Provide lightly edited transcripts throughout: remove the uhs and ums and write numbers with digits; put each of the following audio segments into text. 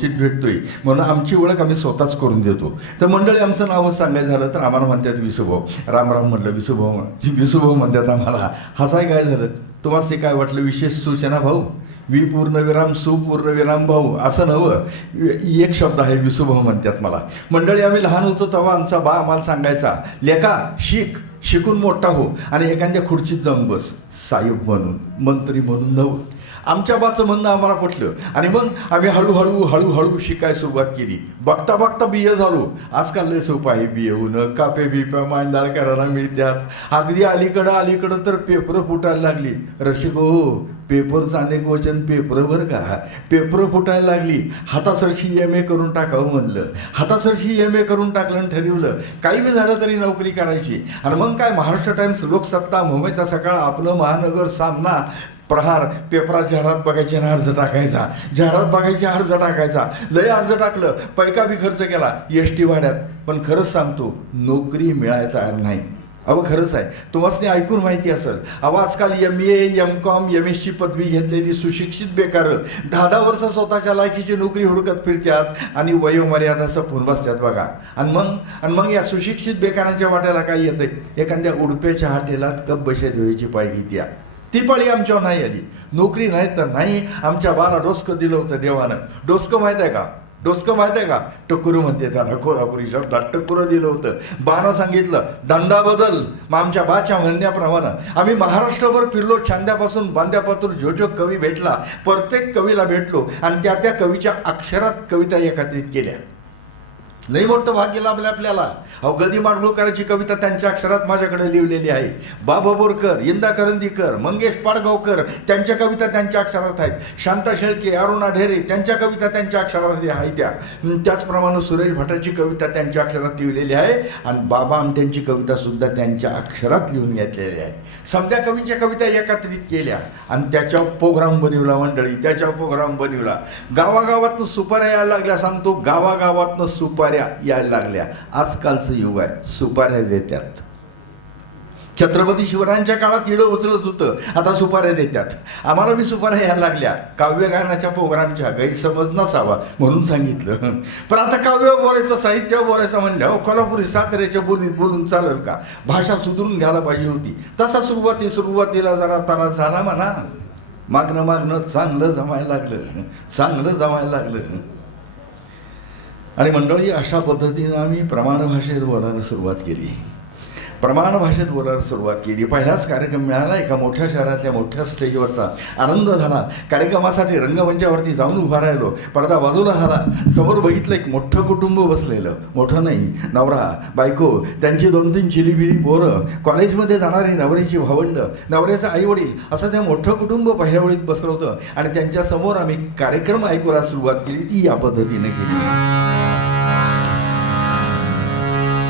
चित भेटतोय म्हणून आमची ओळख आम्ही स्वतःच करून देतो. तर मंडळी आमचं नावच सांगायचं झालं तर आम्हाला म्हणतात विसुभाऊ. राम म्हणलं विसुभाऊ म्हणतात आम्हाला. हसाय काय झालं तुम्हाला ते काय वाटलं विशेष सूचना भाऊ, वि पूर्णविराम सुपूर्णविराम भाऊ असं नवं, एक शब्द आहे विसुभाऊ म्हणतात मला. मंडळी आम्ही लहान होतो तेव्हा आमचा बा आम्हाला सांगायचा लेका शिकून मोठा हो आणि एखाद्या खुर्चीत जाऊन बस, साहेब म्हणून मंत्री म्हणून नवं. आमच्या बाचं म्हणणं आम्हाला पटलं आणि मग आम्ही हळूहळू शिकायला सुरुवात केली. बघता बघता बी ए झालो. आजकाल लय सोपं आहे बी ए होणं, कापे बिप्या मांडाळ करायला मिळतात. अगदी अलीकडं तर पेपर फुटायला लागली. रसिक हो, पेपरचं अनेक वचन पेपर बरं का, पेपर फुटायला लागली. हातासरशी MA करून टाकावं म्हणलं. हातासरशी MA करून टाकलं आणि ठरवलं काही बी झालं तरी नोकरी करायची. आणि मग काय महाराष्ट्र टाइम्स, लोकसत्ता, मुंबईचा सकाळ, आपलं महानगर, सामना, प्रहार, पेपरात जाहिरात बघायची आणि अर्ज टाकायचा, जाहिरात बघायची अर्ज टाकायचा. लय अर्ज टाकलं, पैका बी खर्च केला ST वाड्यात. पण खरंच सांगतो नोकरी मिळायला तयार नाही. अहो खरंच आहे, तुम्हाला ऐकून माहिती असेल. अहो आजकाल MA MCOM MSc पदवी घेतलेली सुशिक्षित बेकारं 10 वर्ष स्वतःच्या लायकीची नोकरी हुडकत फिरतात आणि वयोमर्यादा संपून बसतात बघा. आणि मग या सुशिक्षित बेकारांच्या वाट्याला काय येतं, एखाद्या उडप्याच्या हाटेलात कप बशा धुवायची पाळी त्या. ती पाळी आमच्यावर नाही आली. नोकरी नाही तर नाही. आमच्या बाला डोसकं दिलं होतं देवानं. डोसकं माहीत आहे का? टकुरू म्हणते त्याला, कोल्हापुरी शब्दात टकुरं दिलं होतं. बानं सांगितलं दंडा बदल. मग आमच्या बाच्या म्हणण्याप्रमाणे आम्ही महाराष्ट्रभर फिरलो. छांद्यापासून बांद्यापासून जो कवी भेटला प्रत्येक कवीला भेटलो आणि त्या कवीच्या अक्षरात कविता एकत्रित केल्या. लई मोठं भाग्य लाभलं आपल्याला. अहो गदी माडगुळकरांची कविता त्यांच्या अक्षरात माझ्याकडे लिहिलेली आहे. बाबा बोरकर, इंदा करंदीकर, मंगेश पाडगावकर त्यांच्या कविता त्यांच्या अक्षरात आहेत. शांता शेळके, अरुणा ढेरे त्यांच्या कविता त्यांच्या अक्षरात आहे त्या. त्याचप्रमाणे सुरेश भटाची कविता त्यांच्या अक्षरात लिहिलेली आहे आणि बाबा आमट्यांची कवितासुद्धा त्यांच्या अक्षरात लिहून घेतलेली आहे. समध्या कवींच्या कविता एकत्रित केल्या आणि त्याच्यावर प्रोग्राम बनवला मंडळी, त्याच्यावर प्रोग्राम बनवला. गावागावातनं सुपाऱ्या यायला लागल्या. सांगतो गावागावातनं सुपाऱ्या यायला लागल्या. आजकालचं युग आहे, सुपाऱ्या देतात. छत्रपती शिवरायांच्या काळात इडं उचलत होतं, आता सुपाऱ्या देतात. आम्हाला बी सुपाऱ्या यायला लागल्या. काव्यगायनाच्या प्रोग्रामच्या गैरसमज नसावा म्हणून सांगितलं. पण आता काव्य बोलायचं, साहित्य बोलायचं म्हणलं कोल्हापुरी साताऱ्याच्या बोलीत बोलून चालेल का? भाषा सुधरून घ्यायला पाहिजे होती. तसा सुरुवातीला जरा तारा झाला म्हणा. मागणं चांगलं जमायला लागलं. आणि मंडळी अशा पद्धतीनं आम्ही प्रमाण भाषेत बोलायला सुरुवात केली. पहिलाच कार्यक्रम मिळाला एका मोठ्या शहरातल्या मोठ्या स्टेजवरचा. आनंद झाला. कार्यक्रमासाठी रंगमंचावरती जाऊन उभा राहिलो. पडदा बाजूला झाला. समोर बघितलं एक मोठं कुटुंब बसलेलं. मोठं नाही, नवरा बायको, त्यांची 2-3 चिलीबिली पोरं, कॉलेजमध्ये जाणारी नवऱ्याची भावंड, नवऱ्याचं आईवडील, असं ते मोठं कुटुंब पहिल्या वेळीत बसलं होतं. आणि त्यांच्यासमोर आम्ही कार्यक्रम ऐकायला सुरुवात केली. ती या पद्धतीने केली.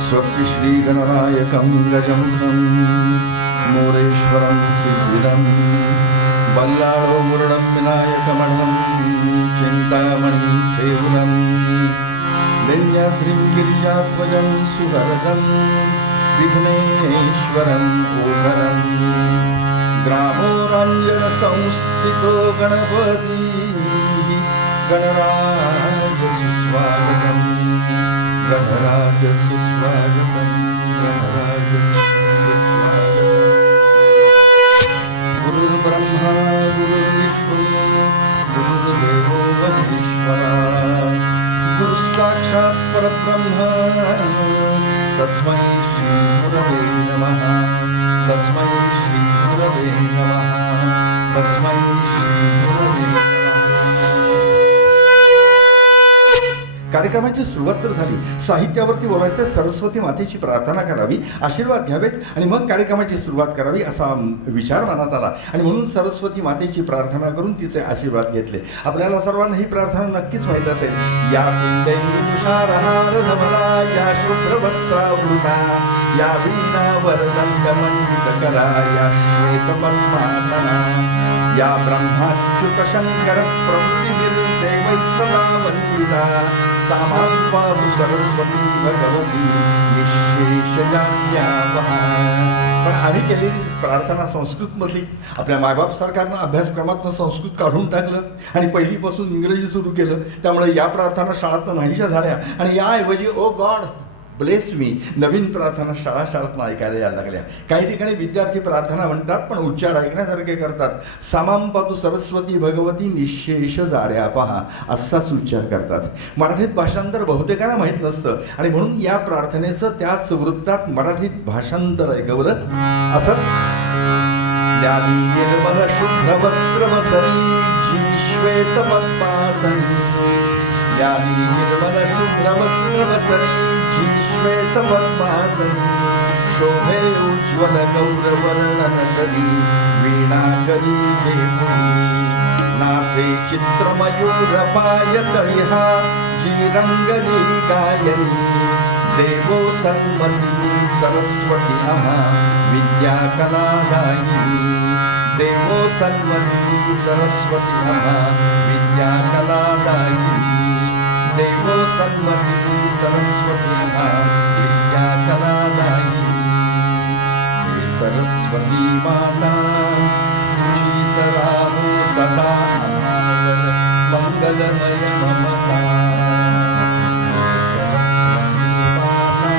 स्वस्ति श्री गणनायकं गजमुखं मोरेश्वरं सिद्धिदं बल्लाळो मुरडं विनायकमणं चिन्तामणिं थेवुलं दैन्याद्रिं गिरिजाध्वजं सुवरदं विघ्नेश्वरं ओझरं ग्रामो रञ्जनसंस्थितो गणपति गणराज सुस्वागतम् गणराज सुस्वागतम्. गुरुर्ब्रह्मा गुरुर्विष्णू गुरुर्देवो महेश्वरा गुरुसाक्षात् परब्रह्म तस्मै श्री गुरवे नमः. तस्मै श्री गुरवे नमः. तस्मै श्री गुरवे नमः. कार्यक्रमाची सुरुवात तर झाली. साहित्यावरती बोलायचं, सरस्वती मातेची प्रार्थना करावी, आशीर्वाद घ्यावेत आणि मग कार्यक्रमाची सुरुवात करावी असा विचार मनात आला. आणि म्हणून सरस्वती मातेची प्रार्थना करून तिचे आशीर्वाद घेतले. आपल्याला सर्वांना ही प्रार्थना नक्कीच माहीत असेल. या कुंडेंदू तुषारहार धवला, या शुभ्र वस्त्रावृता, या वीणा वरदंड मंडित करा, या श्वेत पद्मासना, या ब्रह्माच्युत शंकर प्रभृतिर्देवै सदा वंदिता, सामां पातु सरस्वती भगवती निःशेषजाड्यावहा. पण आम्ही केलेली प्रार्थना संस्कृतमधली, आपल्या मायबाप सरकारनं अभ्यासक्रमातनं संस्कृत काढून टाकलं आणि पहिलीपासून इंग्रजी सुरू केलं. त्यामुळे या प्रार्थना शाळातनं नाहीशा झाल्या आणि याऐवजी ओ गॉड ब्लेस मी नवीन प्रार्थना शाळातनं ऐकायला यायला लागल्या. काही ठिकाणी विद्यार्थी प्रार्थना म्हणतात पण उच्चार ऐकण्यासारखे करतात. सामाम पातू सरस्वती भगवती निशेष जाड्या पहा असाच उच्चार करतात. मराठीत भाषांतर बहुतेकांना माहीत नसतं आणि म्हणून या प्रार्थनेचं त्याच वृत्तात मराठीत भाषांतर ऐकवलं असं. ज्ञानी निर्मल शुभ्र वस्त्र वसनी जी श्वेत पद्मासनी, ज्ञानी निर्मल शुभ्र वस्त्र वसनी जी श्वेत पद्मासनी, शोभे उज्ज्वल गौरवर्णन करी वीणा करी घे मुनी, नाचे चित्रमयूर पाय तळिहा जी रंगली गायनी, देवो सन्मती सरस्वती आम्हा विद्या कलादायिनी, देवो सन्मती सरस्वती आम्हा विद्या कलादायिनी, देवो सन्मती सरस्वती आम्हा विद्या कलादायिनी. हे सरस्वती माता तुझीच राहो सदा आम्हावर मंगलमय ममता. हे सरस्वती माता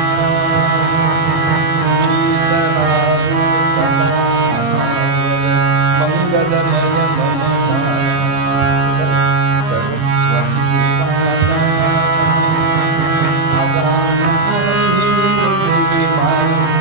तुझीच राहो सदा आम्हावर मंगलमय ममता. सरस्वती माता अजान आम्ही वेगळी मानली,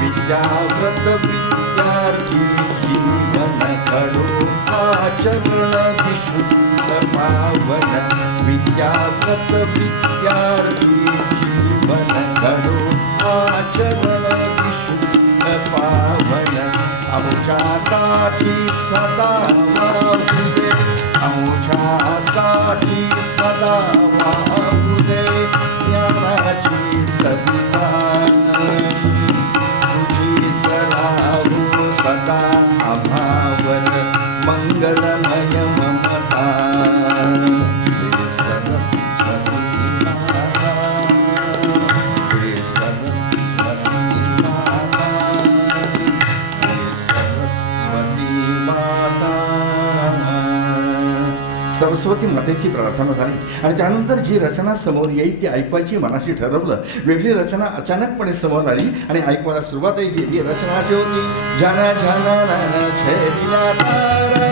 विद्याव्रत विद्यार्थी जीवन घडो आचरण विशुद्ध पावन. विद्याव्रत विद्यार्थी जीवन घडो आचरण विशुद्ध पावन. अमुषासाठी सदा वाहू दे, अमुषासाठी सदा वाहू दे ज्ञानाची सविता. सदा आभावर मंगलमय ममता. हे सरस्वती माता, हे सरस्वती माता, हे सरस्वती माता. सरस्वती मातेची प्रार्थना झाली आणि त्यानंतर जी रचना समोर येईल ती ऐकवायची मनाशी ठरवलं. वेगळी रचना अचानकपणे समोर आली आणि ऐकवायला सुरुवातही केली. रचना अशी होती. झन झन नन छेडिला तारा,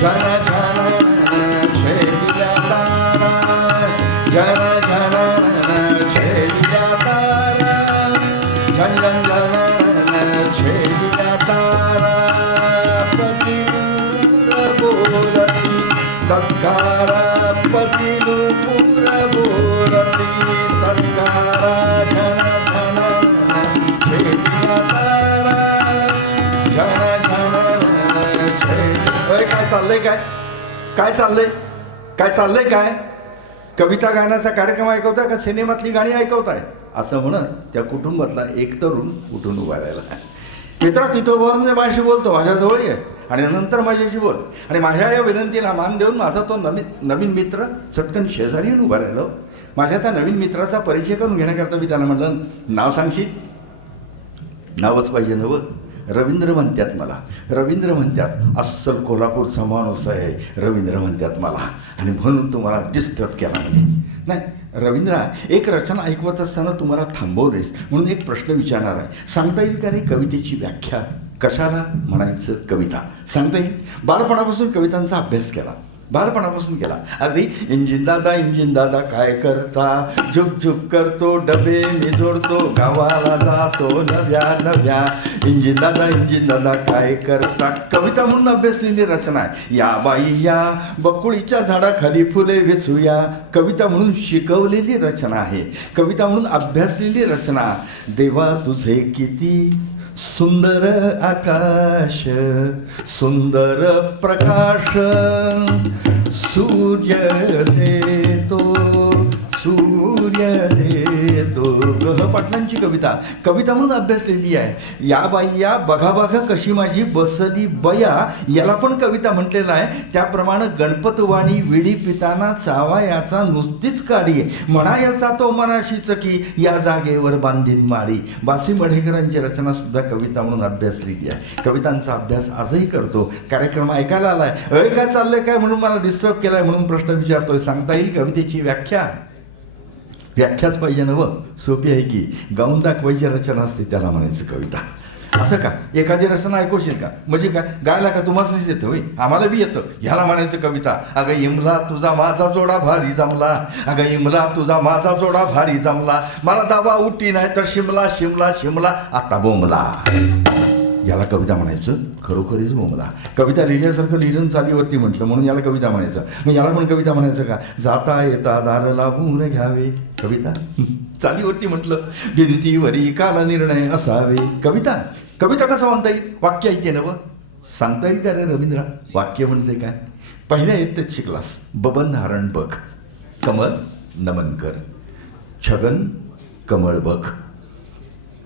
झन झन छेडिला तारा, झन झन छेडिला तारा, झन झन छेडिला तारा. बोलती तत्कारा पतिनुपुर बोलती तत्कारा. झन झन छेडिला तारा, झन झन छेडिला. काय चाललंय? काय चाललंय? काय चाललंय? काय कविता गाण्याचा कार्यक्रम ऐकवताय का सिनेमातली गाणी ऐकवताय? असं म्हणत त्या कुटुंबातला एक तरुण उठून उभा राहिला. मित्रा तिथं उभारून माझ्याशी बोलतो, माझ्याजवळ ये आणि नंतर माझ्याशी बोल. आणि माझ्या या विनंतीला मान देऊन माझा तो नवीन मित्र चटकन शेजारी येऊन उभा राहिलो. माझ्या त्या नवीन मित्राचा परिचय करून घेण्याकरता मी त्याला म्हटलं, नाव सांगशील? नावच पाहिजे नवं. रवींद्र म्हणतात मला, रवींद्र म्हणतात. अस्सल कोल्हापूरचा माणूस आहे, रवींद्र म्हणतात मला आणि म्हणून तुम्हाला डिस्टर्ब केला म्हणे. नाही रवींद्रा, एक रचना ऐकवत असताना तुम्हाला थांबवलेस म्हणून एक प्रश्न विचारणार आहे. सांगता येईल का रे कवितेची व्याख्या? कशाला म्हणायचं कविता सांगता येईल? बालपणापासून कवितांचा अभ्यास केला, बालपणापासून केला. अगदी इंजिन दादा काय करता, झुक झुक करतो डबे मी जोडतो, गावाला जातो नव्या इंजिन दादा काय करता. कविता म्हणून अभ्यासलेली रचना आहे. या बाई या बकुळीच्या झाडाखाली फुले वेचूया, कविता म्हणून शिकवलेली रचना आहे, कविता म्हणून अभ्यासलेली रचना. देवा तुझे किती सुंदर आकाश, सुंदर प्रकाश, सूर्य देतो ग पाटलांची कविता, कविता म्हणून अभ्यासलेली आहे. या बाई या बघा बघा कशी माझी बसली बया, याला पण कविता म्हटलेलं आहे. त्याप्रमाणे गणपतवाणी विडी पिताना चावा याचा नुसतीच काढी, म्हणा याचा तो मनाशीच की या जागेवर बांधीन माळी. बासी मढेकरांची रचना सुद्धा कविता म्हणून अभ्यासलेली आहे. कवितांचा अभ्यास आजही करतो. कार्यक्रम ऐकायला आलाय, काय चाललंय काय म्हणून मला डिस्टर्ब केलाय म्हणून प्रश्न विचारतोय. सांगता येईल कवितेची व्याख्याच पाहिजे ना. सोपी आहे की गाऊन दाखवायची रचना असते त्याला म्हणायचं कविता. असं का एखादी रचना ऐकवशील का, म्हणजे काय गायला का तुम्हालाच येतं होय, आम्हाला बी येतं, ह्याला म्हणायचं कविता. अगं इमला तुझा माझा जोडा भारी जमला, अगं इमला तुझा माझा जोडा भारी जमला, मला दावा उठी नाही तर शिमला शिमला शिमला आता बोंबला, याला कविता म्हणायचं. खरोखरीच बोंबला. कविता लिहिल्यासारखं लिहिलं चालीवरती म्हटलं म्हणून याला कविता म्हणायचं. मग याला पण कविता म्हणायचं का, जाता येता दार लावून घ्यावे, कविता. चालीवरती म्हटलं भिंतीवरी काल निर्णय असावे, कविता. कविता कसं म्हणता येईल, वाक्य ऐके ना. सांगता येईल का रे रवींद्र, वाक्य म्हणजे काय. पहिल्या येतेच शिकलास, बबन नारायण बघ, कमल नमन कर, छगन कमळ बघ,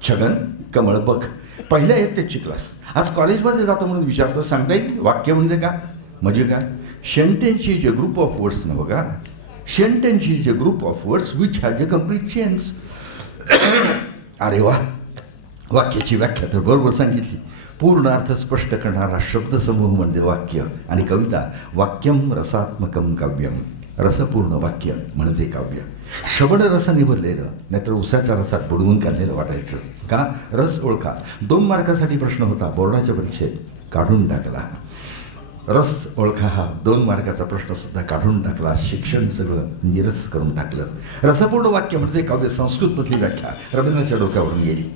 छगन कमळ बघ. पहिल्या येतेच शिकलास. आज कॉलेजमध्ये जातो म्हणून विचारतो, सांगता येईल वाक्य म्हणजे काय. म्हणजे काय, sentence is a group of words ना बघा. Sentence is a group of words which has a complete chains. अरे वा, वाक्याची व्याख्या तर बरोबर सांगितली. पूर्ण अर्थ स्पष्ट करणारा शब्दसमूह म्हणजे वाक्य. आणि कविता वाक्यम रसात्मकम काव्यम, रसपूर्ण वाक्य म्हणजे काव्य. श्रवण रसाने भरलेलं, नाहीतर उसाच्या रसात बुडवून काढलेलं वाटायचं. का, रस ओळखा. 2 मार्कासाठी प्रश्न होता बोर्डाच्या परीक्षेत, काढून टाकला. रस ओळखा हा 2 मार्काचा प्रश्नसुद्धा काढून टाकला. शिक्षण सगळं निरस करून टाकलं. रसपूर्ण वाक्य म्हणजे काव्य. संस्कृतमधली व्याख्या रवींद्राच्या डोक्यावरून गेली.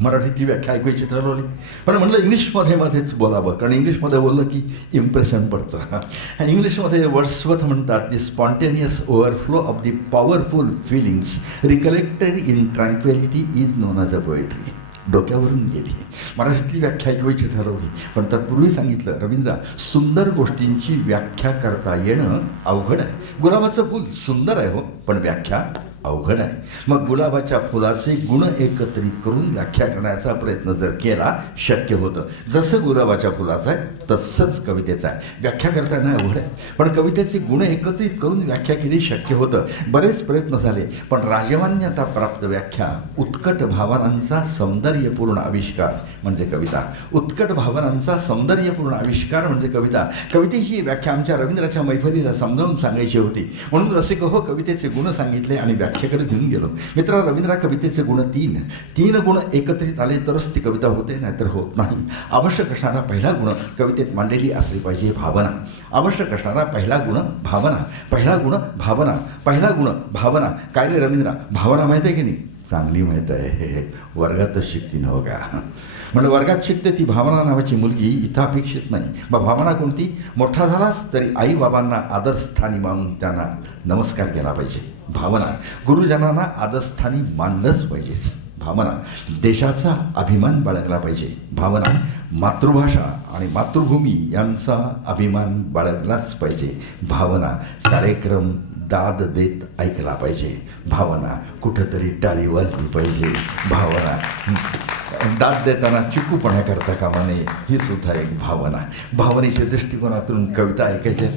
मराठीतली व्याख्या ऐकायची ठरवली, पण म्हणलं इंग्लिशमध्येच बोलावं, कारण इंग्लिशमध्ये बोललं की इम्प्रेशन पडतं. इंग्लिशमध्ये वर्ड्सवर्थ म्हणतात, the spontaneous overflow of the powerful feelings recollected in tranquillity is known as a poetry. डोक्यावरून गेली. मराठीतली व्याख्या ऐकवायची ठरवली, पण तत्पूर्वी सांगितलं रवींद्र, सुंदर गोष्टींची व्याख्या करता येणं अवघड आहे. गुलाबाचं फूल सुंदर आहे हो, पण व्याख्या अवघड आहे. मग गुलाबाच्या फुलाचे गुण एकत्रित करून व्याख्या करण्याचा प्रयत्न जर केला शक्य होतं. जसं गुलाबाच्या फुलाचं आहे तसंच कवितेचं आहे. व्याख्या करताना अवघड आहे, पण कवितेचे गुण एकत्रित करून व्याख्या केली शक्य होतं. बरेच प्रयत्न झाले, पण राजमान्यता प्राप्त व्याख्या उत्कट भावनांचा सौंदर्यपूर्ण आविष्कार म्हणजे कविता. उत्कट भावनांचा सौंदर्यपूर्ण आविष्कार म्हणजे कविता. कवितेची व्याख्या आमच्या रवींद्राच्या मैफलीला समजावून सांगायची होती, म्हणून रसिक हो कवितेचे गुण सांगितले आणि व्याख्याकडे घेऊन गेलो. मित्र, रवींद्र कवितेचे गुण 3 गुण एकत्रित आले तरच ती कविता होते, नाहीतर होत नाही. आवश्यक असणारा पहिला गुण कवितेत मांडलेली असली पाहिजे भावना. आवश्यक असणारा पहिला गुण भावना. पहिला गुण भावना. पहिला गुण भावना. काय रे रवींद्र, भावना माहीत आहे की नाही? चांगली माहीत आहे, वर्गातच शिकती नव्ह का. म्हणजे वर्गात शिकते ती भावना नावाची मुलगी, इथं अपेक्षित नाही. भावना कोणती? मोठा झालास तरी आई बाबांना आदरस्थानी मानून त्यांना नमस्कार केला पाहिजे. भावना. गुरुजनांना आदरस्थानी मानलंच पाहिजेच. भावना. देशाचा अभिमान बाळगला पाहिजे. भावना. मातृभाषा आणि मातृभूमी यांचा अभिमान बाळगलाच पाहिजे. भावना. कार्यक्रम दाद देत ऐकला पाहिजे. भावना. कुठंतरी टाळी वाजली पाहिजे. भावना. दाद देताना चिकूपणा करता कामा नये, ही सुद्धा एक भावना. भावनेच्या दृष्टिकोनातून कविता ऐकायच्या.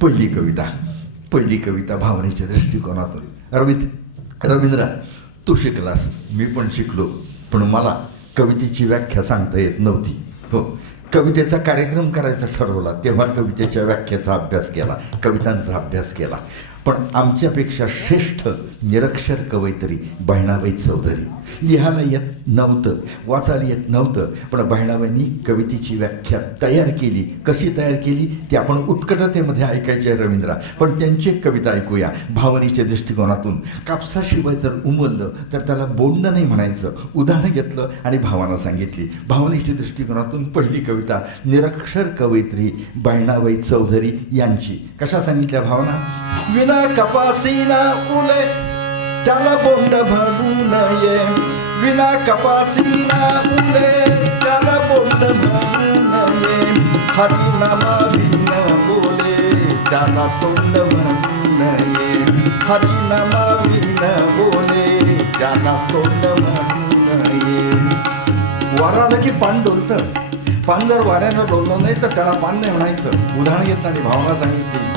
पहिली कविता भावनेच्या दृष्टिकोनातून. रवींद्र, तू शिकलास, मी पण शिकलो, पण मला कवितेची व्याख्या सांगता येत नव्हती. हो, कवितेचा कार्यक्रम करायचा ठरवला तेव्हा कवितेच्या व्याख्येचा अभ्यास केला, कवितांचा अभ्यास केला. पण आमच्यापेक्षा श्रेष्ठ निरक्षर कवयित्री बहिणाबाई चौधरी लिहायला येत नव्हतं, वाचायला येत नव्हतं, पण बहिणाबाईंनी कवितेची व्याख्या तयार केली. कशी तयार केली ती आपण उत्कटतेमध्ये ऐकायची आहे रवींद्रा, पण त्यांची एक कविता ऐकूया भावनेच्या दृष्टिकोनातून. कापसाशिवाय जर उमललं तर त्याला बोंड नाही म्हणायचं. उदाहरण घेतलं आणि भावना सांगितली. भावनेच्या दृष्टिकोनातून पहिली कविता निरक्षर कवयित्री बहिणाबाई चौधरी यांची. कशा सांगितल्या भावना? विना कपासीना उले त्याला बोंड म्हणू नये, विना कपासीना उले त्याला बोंड म्हणू नये, हरिनामा विना बोले त्याला तोंड म्हणू नये, हरिनामा विना बोले त्याला तोंड म्हणू नये. वाराला की पान डोलतं, पान जर वाऱ्यानं डोललं नाही तर त्याला पान नाही म्हणायचं. उदाहरण घेतलं आणि भावना सांगितली.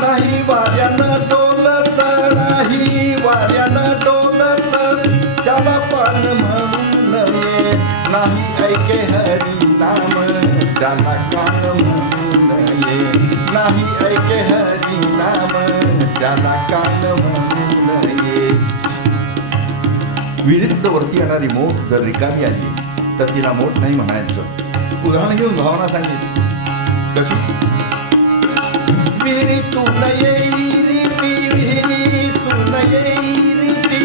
नाही वाऱ्यानं डोलत, नाही वाऱ्यानं डोलत त्याला पान म्हणू नये, नाही ऐके हरी नाम त्याला कान म्हणू नये, नाही ऐके हरी नाम त्याला कान म्हणू नये. विहिरीत वरती येणारी मोठ जर रिकामी आली तर तिला मोठ नाही म्हणायचं. उदाहरण घेऊन भावना सांगितली. कशी? विहिरीतून येई रीती, विहिरीतून येई रीती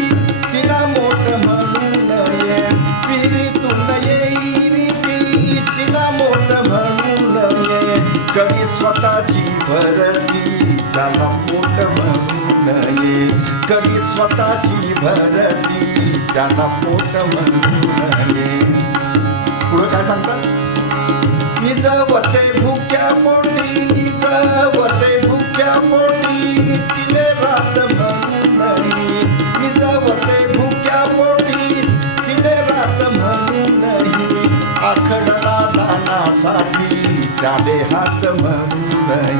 तिला मोठ म्हणू नये, विहिरीतून येई रीती तिला मोठ म्हणू नये, कवी स्वतःची भरती त्याला पोट म्हणू नये, कवी स्वतःची भरती त्याला पोट म्हणू नये. पुढं काय सांगतात? निजवते भुक्या पोटी, निजवते भुक्या पोटी तिले रात म्हणू नये, निजवते भुक्या पोटी तिले रात म्हणू नये, आखडला दानासाठी त्याले हात म्हणू नये,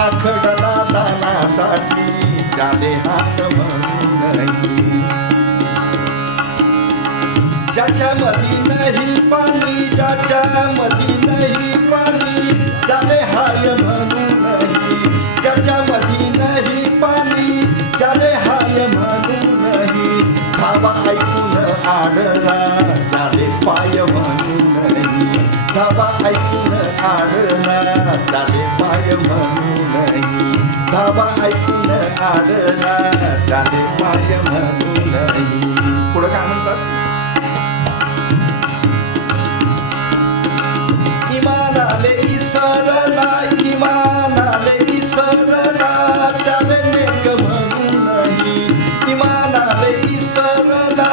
आखडला दानासाठी त्याले हात म्हणू नये. ज्याच्या मधी नाही पाणी, ज्याच्या मधी नाही पाणी त्याले हाय म्हणू नये, ज्याच्या मधी नाही पाणी त्याले हाय म्हणू नये, धावा ऐकून आडला त्याले पाय म्हणू नये, धावा ऐकून आडला त्याले पाय म्हणू नये, धावा ऐकून आडला त्याले पाय म्हणू नये. पुढं काय म्हणतात? इमानाले इसरला, इमानाले इसरला त्याले नेक म्हणू नये, इमानाले इसरला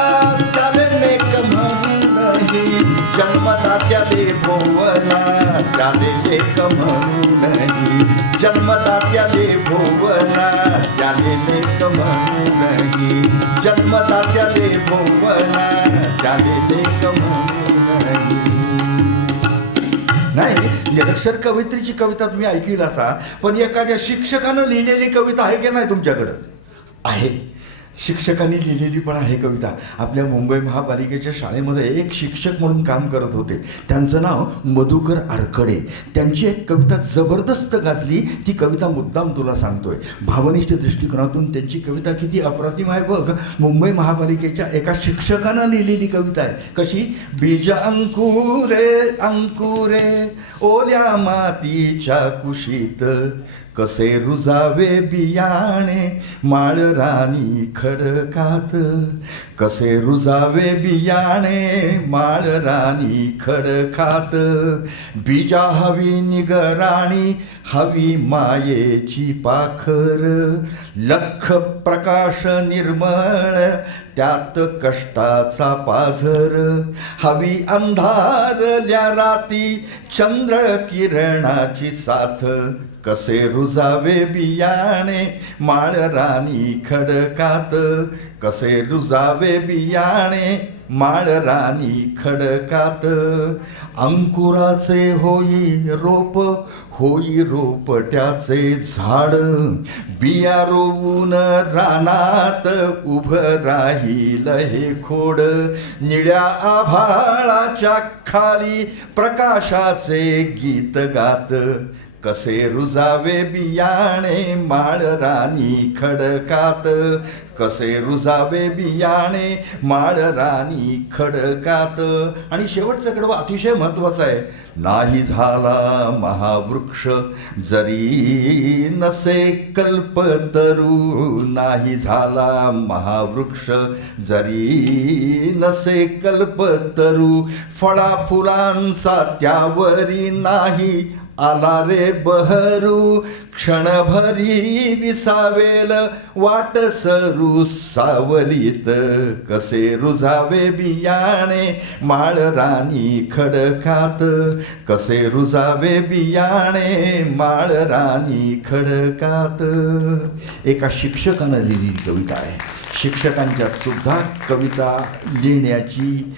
त्याले नेक म्हणू नये, जन्मदात्याले भोवला त्याले लेक म्हणू नये, जन्मदात्याले भोवला त्याले लेक म्हणू नये, जन्मदात्याले भोवला त्याले लेक म्हणू नये. नाही, निरक्षर कवयित्रीची कविता तुम्ही ऐकली असा, पण एखाद्या शिक्षकानं लिहिलेली कविता आहे की नाही तुमच्याकडं? आहे, शिक्षकांनी लिहिलेली पण आहे कविता. आपल्या मुंबई महापालिकेच्या शाळेमध्ये एक शिक्षक म्हणून काम करत होते. त्यांचं नाव मधुकर आरकडे. त्यांची एक कविता जबरदस्त गाजली. ती कविता मुद्दाम तुला सांगतोय. भावनिष्ठ दृष्टिकोनातून त्यांची कविता किती अप्रतिम आहे बघ. मुंबई महापालिकेच्या एका शिक्षकानं लिहिलेली कविता आहे. कशी? बीज अंकुरे अंकुरे ओल्या मातीच्या कुशीत, कसे रुजावे बियाणे माळ रानी खडकात, कसे रुजावे बियाणे माळ रानी खडकात, बीजा हवी निगराणी हवी मायेची पाखर, लख प्रकाश निर्मळ त्यात कष्टाचा पाझर, हवी अंधारल्या राती चंद्र किरणाची साथ, कसे रुजावे बियाणे माळ रानी खडकात, कसे रुजावे बियाणे माळ रानी खडकात, अंकुराचे होई रोप होई रोपट्याचे झाड, बिया रोवून रानात उभं राहील हे खोड, निळ्या आभाळाच्या खाली प्रकाशाचे गीत गात, कसे रुजावे बियाणे माळ रानी खडकात, कसे रुजावे बियाणे माळ रानी खडकात. आणि शेवटचं कडवं अतिशय महत्त्वाचं आहे. नाही झाला महावृक्ष जरी नसे कल्पतरू, नाही झाला महावृक्ष जरी नसे कल्पतरू, फळा फुलांचा त्यावरी नाही आला रे बहरू, क्षणभरी विसावेल वाट सरू सावलीत, कसे रुजावे बियाणे माळ रानी खडकात, कसे रुजावे बियाणे माळ रानी खडकात. एका शिक्षकानं लिहिलेली कविता आहे. शिक्षकांच्यात सुद्धा कविता लिहिण्याची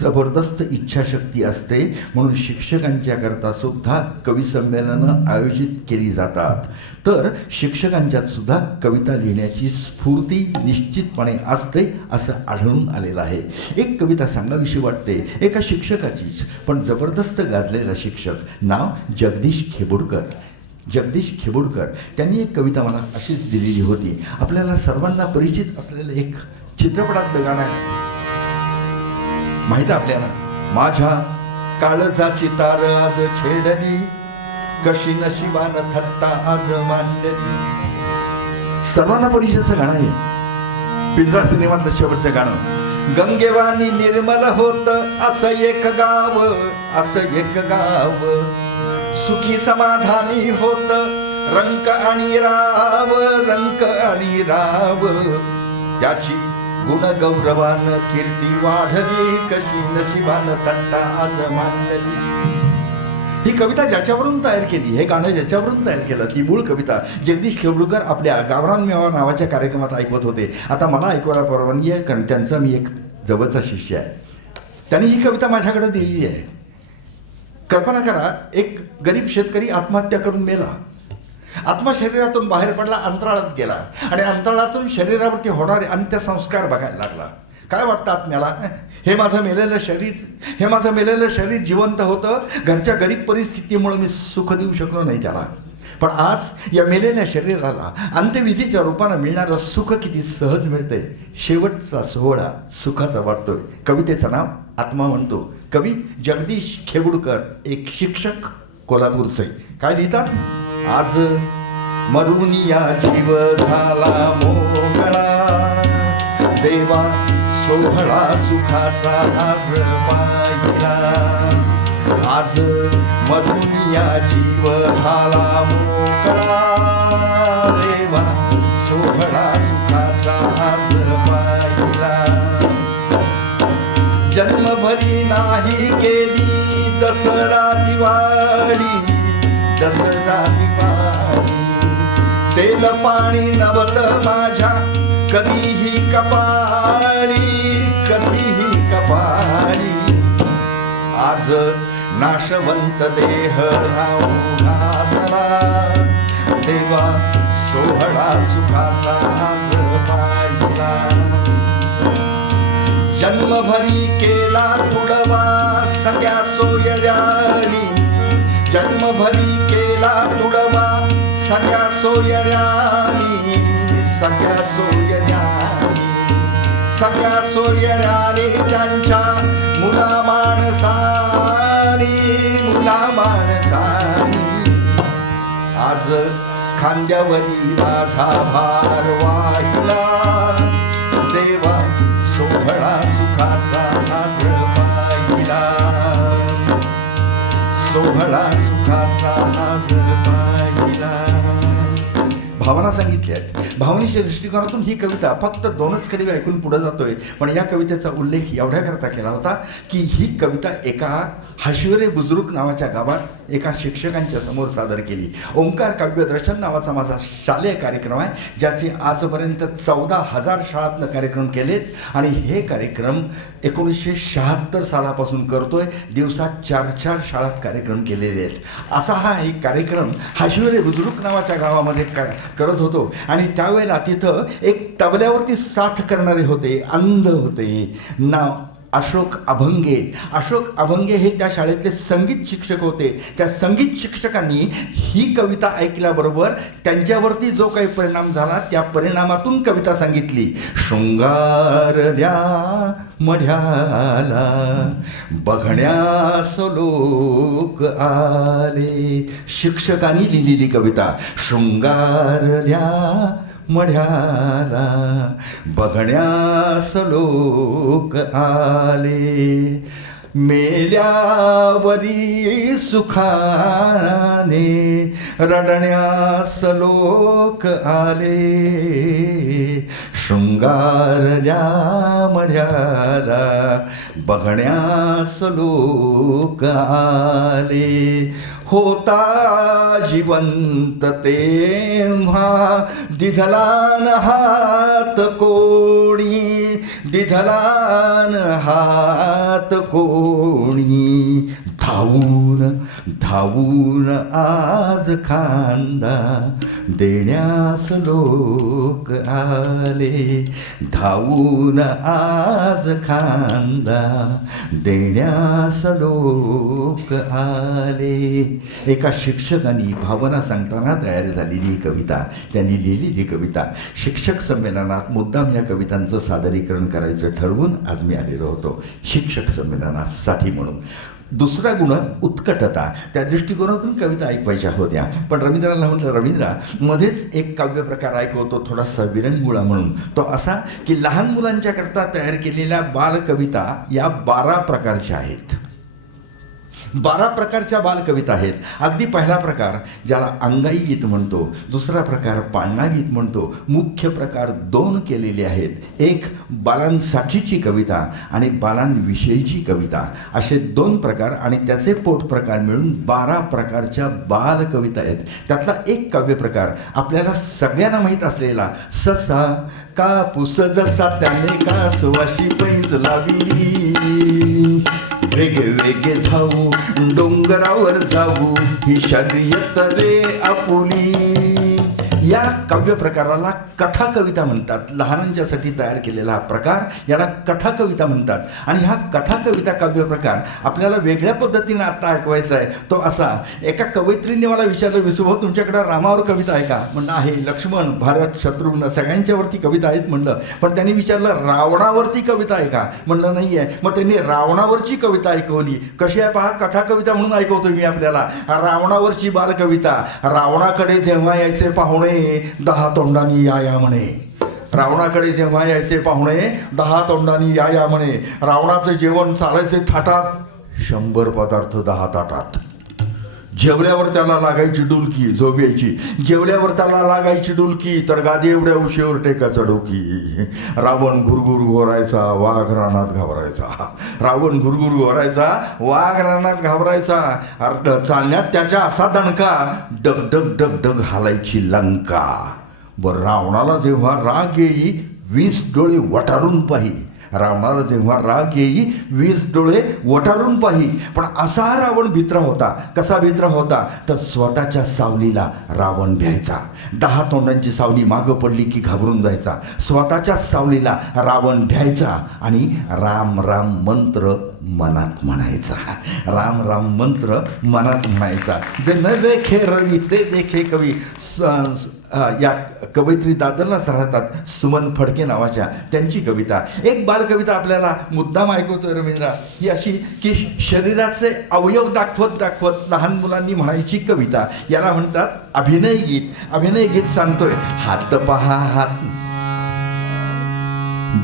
जबरदस्त इच्छाशक्ती असते, म्हणून शिक्षकांच्याकरता सुद्धा कवी संमेलनं आयोजित केली जातात. तर शिक्षकांच्यात सुद्धा कविता लिहिण्याची स्फूर्ती निश्चितपणे असते असं आढळून आलेलं आहे. एक कविता सांगावीशी वाटते एका शिक्षकाचीच, पण जबरदस्त गाजलेला शिक्षक, नाव जगदीश खेबुडकर. जगदीश खेबुडकर त्यांनी एक कविता मला अशीच दिलेली होती. आपल्याला सर्वांना परिचित असलेलं एक चित्रपटातलं गाणं आहे, माहीत आहे आपल्याला. माझ्या काळजाची तार आज छेडली, कशी नशिबानं थट्टा आज मांडली. सर्वांना परिचयाचं गाणं आहे. पिंजरा सिनेमातलं शेवटचं गाणं. गंगेवानी निर्मल होत असं एक गाव, असं एक गाव, सुखी समाधानी होत रंक आणि राव, रंक आणि राव. त्याची गुण गौरवान कीर्ती वाढली, कशी नशिबानं थट्टा आज मांडली. ही कविता ज्याच्यावरून तयार केली, हे गाणं ज्याच्यावरून तयार केलं, ती मूळ कविता जगदीश खेबुडकर आपल्या गावरान मेवा नावाच्या कार्यक्रमात ऐकवत होते. आता मला ऐकवायला परवानगी आहे, कारण त्यांचा मी एक जवळचा शिष्य आहे. त्यांनी ही कविता माझ्याकडे दिलेली आहे. कल्पना करा, एक गरीब शेतकरी आत्महत्या करून मेला. आत्मा शरीरातून बाहेर पडला, अंतराळात गेला आणि अंतराळातून शरीरावरती होणारे अंत्यसंस्कार बघायला लागला. काय वाटतं आत्म्याला? हे माझं मेलेलं शरीर, हे माझं मेलेलं शरीर जिवंत होतं. घरच्या गरीब परिस्थितीमुळे मी सुख देऊ शकलो नाही त्याला, पण आज या मेलेल्या शरीराला अंत्यविधीच्या रूपानं मिळणारं सुख किती सहज मिळतंय. शेवटचा सोहळा सुखाचा वाटतोय. कवितेचं नाव आत्मा म्हणतो. कवी जगदीश खेबुडकर, एक शिक्षक, कोल्हापूरचे. काय लिहितात? आज मरुनिया जीव झाला मोकळा, देवा सोहळा सुखाचा आज पाहिला. आज मरुनिया जीव झाला मोकळा, देवा सोहळा सुखाचा आज पाहिला. जन्मभरी नाही केली दसरा दिवाळी, दसरा दिवाळी. तेल पाणी नवत माझ्या कधीही कपाळी, कधीही कपाळी. आज नाशवंत देह राहू घातला, देवा सोहळा सुखाचा आज पाहिला. जन्मभरी केला तुडवा सगळ्या सोयऱ्यानी, जन्मभरी केला तुडवा सगळ्या सोयऱ्यानी, सगळ्या सोयऱ्यानी, सगळ्या सोयऱ्यानी. त्यांच्या मुला माणसानी, मुला माणसानी. आज खांद्यावरी माझा भार वाहिला, देवा सोहळा सुखाचा आज पाहिला. सोहळा सुखाचा आज पाहिला. भावना सांगितल्या आहेत. भावनेच्या दृष्टिकोनातून ही कविता फक्त 2च कडवे ऐकून पुढे जातोय, पण या कवितेचा उल्लेख एवढ्याकरता केला होता की ही कविता एका हाशिवरे बुजुर्ग नावाच्या गावात एका शिक्षकांच्या समोर सादर केली. ओंकार काव्यदर्शन नावाचा माझा शालेय कार्यक्रम आहे, ज्याचे आजपर्यंत 14,000 शाळातनं कार्यक्रम केलेत आणि हे कार्यक्रम 1976 सालापासून करतोय. दिवसात 4-4 शाळात कार्यक्रम केलेले आहेत. असा हा एक कार्यक्रम हाशिवरे बुजुर्ग नावाच्या गावामध्ये करत होतो आणि त्यावेळेला तिथं एक तबल्यावरती साथ करणारे होते, अंध होते, नाव अशोक अभंगे. अशोक अभंगे हे त्या शाळेतले संगीत शिक्षक होते. त्या संगीत शिक्षकांनी ही कविता ऐकल्याबरोबर त्यांच्यावरती जो काही परिणाम झाला त्या परिणामातून कविता सांगितली. शृंगारल्या मढ्याला बघण्यास लोक आले. शिक्षकांनी लिहिलेली कविता. शृंगारल्या मढ्याला बघण्यास लोक आले. मेल्यावरी सुखाने रडण्यास लोक आले. शृंगारल्या मढ्याला बघण्यास लोक आले. होता जिवंत तेव्हा दिधलान हात कोणी, दिधलान हात कोणी. धावून धावून आज खांदा देण्यास लोक आले. धावून आज खांदा देण्यास लोक आले. एका शिक्षकांनी भावना सांगताना तयार झालेली ही कविता, त्यांनी लिहिलेली कविता. शिक्षक संमेलनात मुद्दाम या कवितांचं सादरीकरण करायचं ठरवून आज मी आलेलो होतो शिक्षक संमेलनासाठी म्हणून. दुसरा गुण उत्कटता. त्या दृष्टिकोनातून कविता ऐकवायच्या होत्या. पण रवींद्राला म्हटलं, रवींद्रा मध्येच एक काव्यप्रकार ऐकवतो थोडासा विरंगुळा म्हणून. तो असा की लहान मुलांच्याकरता तयार केलेल्या बालकविता या 12 प्रकारच्या आहेत. 12 प्रकारच्या बालकविता आहेत. अगदी पहिला प्रकार ज्याला अंगाई गीत म्हणतो, दुसरा प्रकार पाळणा गीत म्हणतो. मुख्य प्रकार 2 केलेले आहेत. एक बालांसाठीची कविता आणि बालांविषयीची कविता, असे 2 प्रकार आणि त्याचे पोट प्रकार मिळून 12 प्रकारच्या बालकविता आहेत. त्यातला एक काव्यप्रकार आपल्याला सगळ्यांना माहीत असलेला, ससा कापूस जसा त्याने कासवाशी पैज लाविली, वेगे वेगे धावू डोंगरावर जाऊ ही शर्यत रे आपुली. या काव्य प्रकाराला कथा कविता म्हणतात. लहानांच्यासाठी तयार केलेला हा प्रकार याला कथा कविता म्हणतात. आणि हा कथा कविता काव्य प्रकार आपल्याला वेगळ्या पद्धतीने आता ऐकवायचा आहे. तो असा, एका कवयित्रीने मला विचारलं, विसुभाऊ तुमच्याकडे रामावर कविता आहे का? म्हणलं आहे. लक्ष्मण, भारत, शत्रुघ्न सगळ्यांच्यावरती कविता आहेत म्हणलं. पण त्यांनी विचारलं रावणावरती कविता आहे का? म्हणलं नाही आहे. मग त्यांनी रावणावरची कविता ऐकवली. कशी आहे पहा, कथा कविता म्हणून ऐकवतो मी आपल्याला. रावणावरची बालकविता. रावणाकडे जेव्हा यायचे पाहुणे 10 तोंडांनी या म्हणे. रावणाकडे जेव्हा यायचे पाहुणे 10 तोंडांनी या म्हणे. रावणाचं जेवण चालायचे थाटात, 100 पदार्थ 10 ताटात. जेवल्यावर त्याला लागायची डुलकी, झोप यायची. जेवल्यावर त्याला लागायची डुलकी, तर गादी एवढ्या उशीवर टेकाचा डोकी. रावण घुरघुर घोरायचा, वाघ रानात घाबरायचा. रावण घुरघुर घोरायचा, वाघ रानात घाबरायचा. चालण्यात त्याच्या असा दणका, डग डग डग डग हालायची लंका. बरं, रावणाला जेव्हा राग येई 20 डोळे वटारून पाही. रावणाला जेव्हा राग येई 20 डोळे वटारून पाही. पण असा रावण भित्रा होता. कसा भित्रा होता? तर स्वतःच्या सावलीला रावण भ्यायचा. 10 तोंडांची सावली मागं पडली की घाबरून जायचा. स्वतःच्या सावलीला रावण भ्यायचा आणि राम राम मंत्र मनात म्हणायचा. राम राम मंत्र मनात म्हणायचा. जे न देखे रवी ते देखे कवी. या कवयित्री दादरलाच राहतात, सुमन फडके नावाच्या. त्यांची कविता, एक बालकविता आपल्याला मुद्दाम ऐकवतोय रवींद्र. ही अशी की शरीराचे अवयव दाखवत दाखवत लहान मुलांनी म्हणायची कविता. याला म्हणतात अभिनय गीत. अभिनय गीत सांगतोय, हात पहा हात.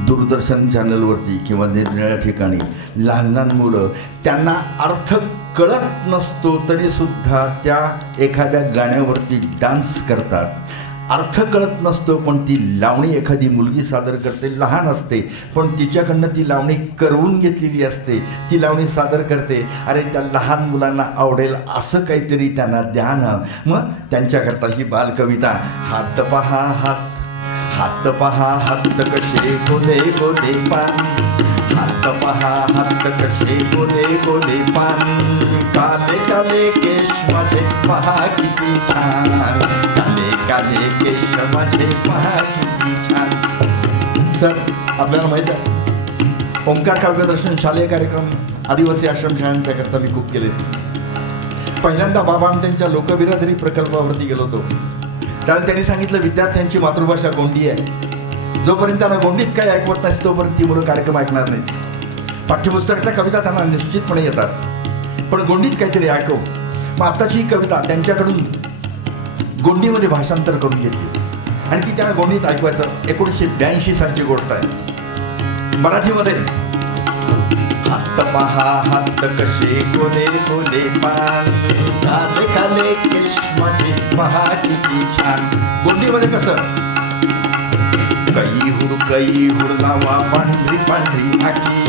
दूरदर्शन चॅनलवरती किंवा निरनिराळ्या ठिकाणी लहान लहान मुलं, त्यांना अर्थ कळत नसतो तरीसुद्धा त्या एखाद्या गाण्यावरती डान्स करतात. अर्थ कळत नसतो पण ती लावणी एखादी मुलगी सादर करते, लहान असते पण तिच्याकडनं ती लावणी करवून घेतलेली असते. ती लावणी सादर करते. अरे त्या लहान मुलांना आवडेल असं काहीतरी त्यांना द्या ना. मग त्यांच्याकरता ही बालकविता. हात पहा हात, हात पहा हात कसे गोले गोले पान. हात पहा हात कसे गोले गोले पान. काले काले केश माझे पहा किती छान. काले काले केश माझे पहा किती छान. सर आपल्याला माहित आहे ओंकार काव्यदर्शन शालेय कार्यक्रम आदिवासी आश्रमशाळांच्या करता मी खूप केले. पहिल्यांदा बाबा आमटेंच्या लोकबिरादरी प्रकल्पावरती गेलो होतो. त्यावेळेला त्यांनी सांगितलं विद्यार्थ्यांची मातृभाषा गोंडी आहे, जोपर्यंत त्यांना गोंडीत काही ऐकवत नाही तोपर्यंत ती मुलं कार्यक्रम ऐकणार नाहीत. पाठ्यपुस्तकातल्या कविता त्यांना निश्चितपणे येतात, पण गोंडीत काहीतरी ऐकव. मग आत्ताची ही कविता त्यांच्याकडून गोंडीमध्ये भाषांतर करून घेतली आणि ती त्यांना गोंडीत ऐकवायचं. 1982 सालची गोष्ट आहे. मराठीमध्ये हात पहा हात कसे गोले गोले पान, काले काले केश माझे पहा किती छान. गोंडीमध्ये कसं कई हुड लावा पांढरी पांढरी आखी,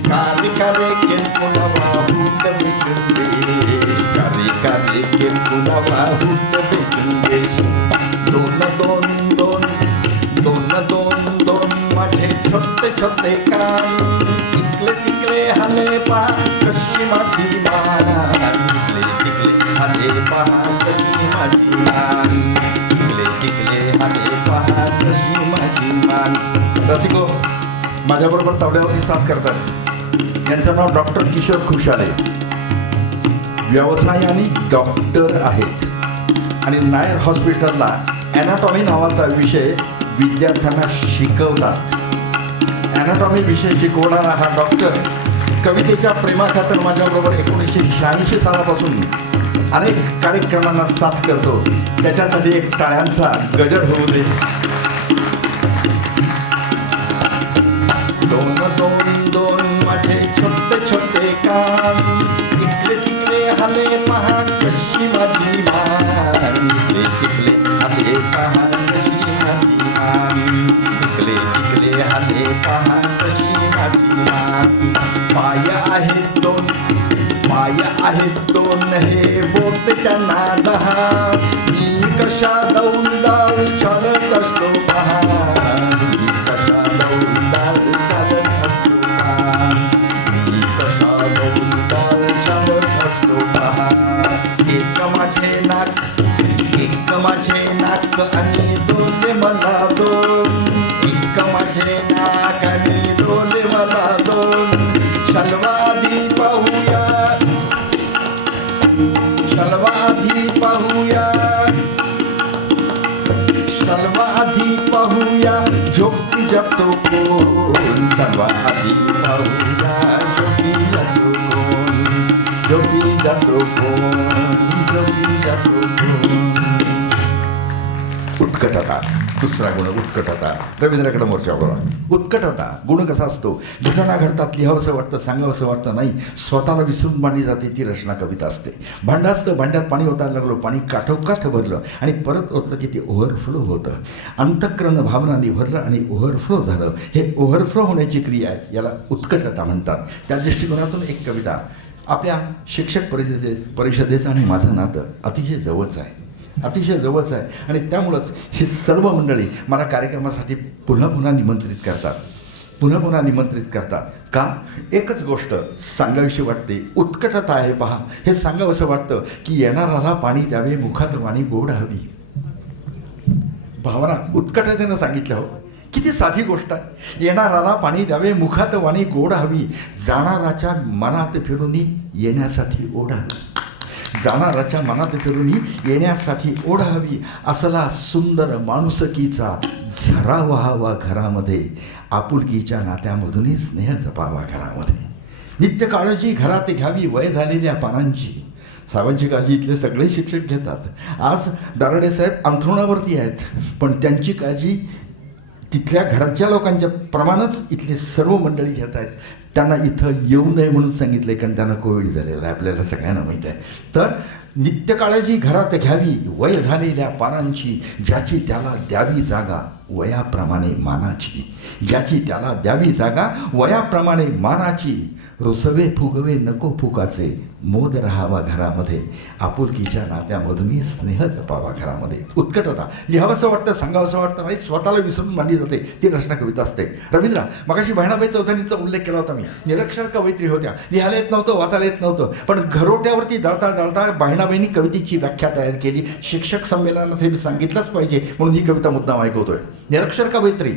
काले काले केल पुलावा हुट बेचून बेश, काले काले केल पुलावा हुट बेचून बेश. दोन दोन दोन दोन दोन दोन माझे छोटे छोटे कान, इकडे तिकडे हले पहा कशी माझी मान, इकडे तिकडे हले पहा कशी माझी मान, इकडे तिकडे हले पहा कशी माझी मान. रसिको माझ्याबरोबर तबल्यावरती साथ करतात. यांचं नाव डॉक्टर किशोर खुशाले, व्यवसायाने डॉक्टर आहेत आणि नायर हॉस्पिटलला ॲनाटॉमी नावाचा विषय विद्यार्थ्यांना शिकवतात. ॲनाटॉमी विषय शिकवणारा हा डॉक्टर कवितेच्या प्रेमाखातर माझ्याबरोबर 1986 सालापासून अनेक कार्यक्रमांना साथ करतो. त्याच्यासाठी एक टाळ्यांचा गजर होऊ दे. दोन दोन दोन माझे छोटे छोटे कान, इकडे तिकडे हले पहा कशी माझी मान, इकडे तिकडे हले पहा कशी माझी मान, इकडे तिकडे हले पहा कशी माझी मान. पाय आहेत दोन हे बोट त्यांना 10, मी कशा दौलदाल चालत असतो पहा, मी कशा दौलदाल चालत असतो पहा, मी कशा दौलदाल चालत असतो पहा. एक माझे नाक आणि दोन मला दोन, एक माझे नाक आणि दोन मला दोन. शलवादी पाहूया शलवादी पाहूया शलवादी पाहूया झोपी जातो कोण, शलवादी पाहूया झोपी जातो कोण, झोपी जातो कोण, झोपी जातो कोण. उत्कटता दुसरा गुण उत्कटता. रवींद्रकडे मोर्चा बरोबर. उत्कटता गुण कसा असतो? घटना घडतात, लिहावंसं वाटतं, सांगावंसं वाटतं, नाही स्वतःला विसरून मांडली जाते ती रचना कविता असते. भांडं असतं, भांड्यात पाणी ओतायला लागलो, पाणी काठोकाठ भरलं आणि परत ओतलं की ते ओव्हरफ्लो होतं. अंतःकरण भावनांनी भरलं आणि ओव्हरफ्लो झालं. हे ओव्हरफ्लो होण्याची क्रिया आहे, याला उत्कटता म्हणतात. त्या दृष्टिकोनातून एक कविता. आपल्या शिक्षक परिषदेचं आणि माझं नातं अतिशय जवळचं आहे, अतिशय जवळचं आहे आणि त्यामुळंच ही सर्व मंडळी मला कार्यक्रमासाठी पुन्हा पुन्हा निमंत्रित करतात. का? एकच गोष्ट सांगावीशी वाटते, उत्कटता आहे पहा. हे सांगावंसं वाटतं की येणाराला पाणी द्यावे मुखात वाणी गोड हवी. भावना उत्कटतेनं सांगितलं. हो, किती साधी गोष्ट आहे. येणाराला पाणी द्यावे मुखात वाणी गोड हवी, जाणाराच्या मनात फिरून येण्यासाठी ओढ हवी, जाणाराच्या मनात फिरून येण्यासाठी ओढ हवी. असला सुंदर माणुसकीचा झरा व्हावा घरामध्ये, आपुलकीच्या नात्यामधूनही स्नेह जपावा घरामध्ये. नित्य काळजी घरात घ्यावी वय झालेल्या पानांची. साहेबांची काळजी इथले सगळे शिक्षक घेतात. आज दाराडे साहेब अंथरुणावरती आहेत, पण त्यांची काळजी तिथल्या घराच्या लोकांच्या प्रमाणच इथले सर्व मंडळी घेत आहेत. त्यांना इथं येऊ नये म्हणून सांगितलं आहे, कारण त्यांना कोविड झालेला आहे, आपल्याला सगळ्यांना माहीत आहे. तर नित्य काळजी घरात घ्यावी वय झालेल्या पानांची, ज्याची त्याला द्यावी जागा वयाप्रमाणे मानाची, ज्याची त्याला द्यावी जागा वयाप्रमाणे मानाची. रुसवे फुगवे नको फुकाचे, मोद राहावा घरामध्ये, आपुलकीच्या नात्यामधूनही स्नेह जपावा घरामध्ये. उत्कटता लिहावंसं वाटतं, सांगावंसं वाटतं, नाही स्वतःला विसरून मांडली जाते ती रचना कविता असते. रवींद्र मगाशी बहिणाबाई चौधरींचा उल्लेख केला होता मी. निरक्षर कवयित्री होत्या, लिहायला येत नव्हतं, वाचायला येत नव्हतं, पण घरोट्यावरती दळता दळता बहिणाबाईंनी कवितेची व्याख्या तयार केली. शिक्षक संमेलनात हे सांगितलंच पाहिजे म्हणून ही कविता मुद्दाम ऐकवतोय. निरक्षर कवयित्री